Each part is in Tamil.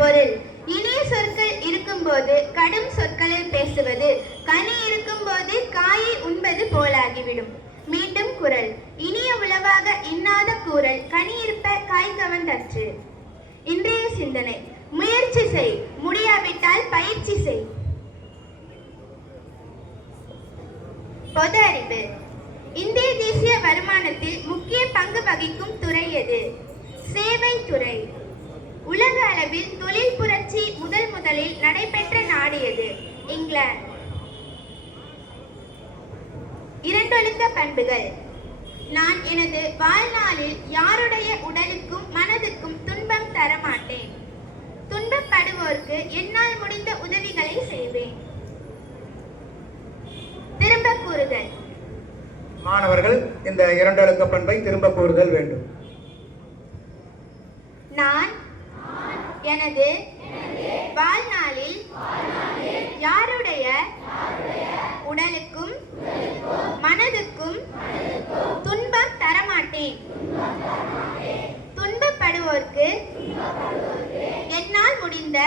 பொருள்: இனிய சொற்கள் இருக்கும்போது கடும் சொற்களில் பேசுவது கனி இருக்கும்போது காயை உண்பது போலாகிவிடும். மீண்டும் குறள்: இனிய உளவாக இன்னாத கூறல் கனி இருப்ப காய் கவர்ந்தற்று. இன்றைய சிந்தனை: முயற்சி செய், முடியாவிட்டால் பயிற்சி செய். பொது அறிவு: இந்திய தேசிய வருமானத்தில் முக்கிய பங்கு வகிக்கும் துறை எது? சேவை துறை. உலக அளவில் தொழில் புரட்சி முதலில் நடைபெற்ற நாடு எது? இங்கிலாந்து. இரண்டொழுக்க பண்புகள்: நான் எனது வாழ்நாளில் யாருடைய உடலுக்கும் மனதுக்கும் துன்பம் தரமாட்டேன். துன்பப்படுவோருக்கு என்னால் முடிந்த உதவிகளை செய்வேன். திரும்ப கூறுதல்: மாணவர்கள் இந்த இரண்டொழுக்க பண்பை திரும்ப கூறுதல் வேண்டும். நான் எனது வாழ்நாளில் யாருடைய உடலுக்கும் மனதுக்கும் துன்பம் தரமாட்டேன். துன்பப்படுவோருக்கு என்னால் முடிந்த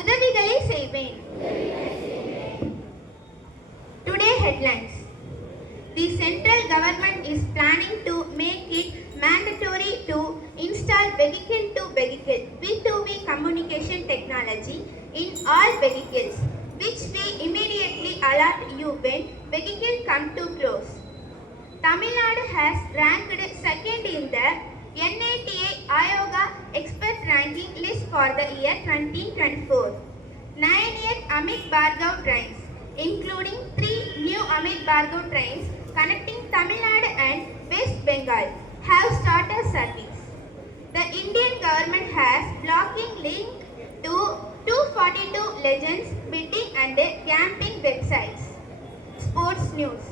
உதவிகளை செய்வேன். Today headlines: The central government is planning to make it mandatory to install vehicle-to-vehicle V2V communication technology in all vehicles, which will immediately alert you when vehicle come too close. Tamil Nadu has ranked second in the NATA Ayoga expert ranking list for the year 2024. 9 Amit Bhargav trains, including 3 new Amit Bhargav trains connecting Tamil Nadu and West Bengal, have started service. The Indian government has blocking link to 242 legends bidding and gambling websites. Sports news: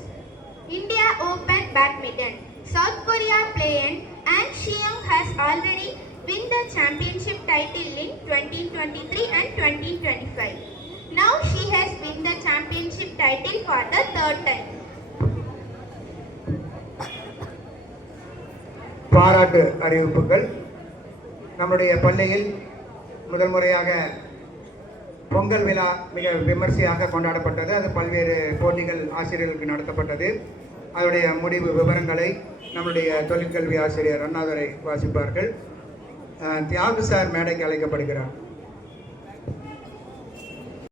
India Open Badminton. South Korea player An Hsi-young has already won the championship title in 2023 and 2025. Now she has won the championship title for the third time. பாராட்டு அறிவிப்புகள். நம்முடைய பள்ளியில் முதல் முறையாக பொங்கல் விழா மிக விமர்சையாக கொண்டாடப்பட்டது. அது பல்வேறு போட்டிகள் ஆசிரியர்களுக்கு நடத்தப்பட்டது. அதனுடைய முடிவு விவரங்களை நம்முடைய தொழிற்கல்வி ஆசிரியர் அண்ணாதுரை வாசிப்பார்கள். தியாகு சார் மேடைக்கு அழைக்கப்படுகிறார்.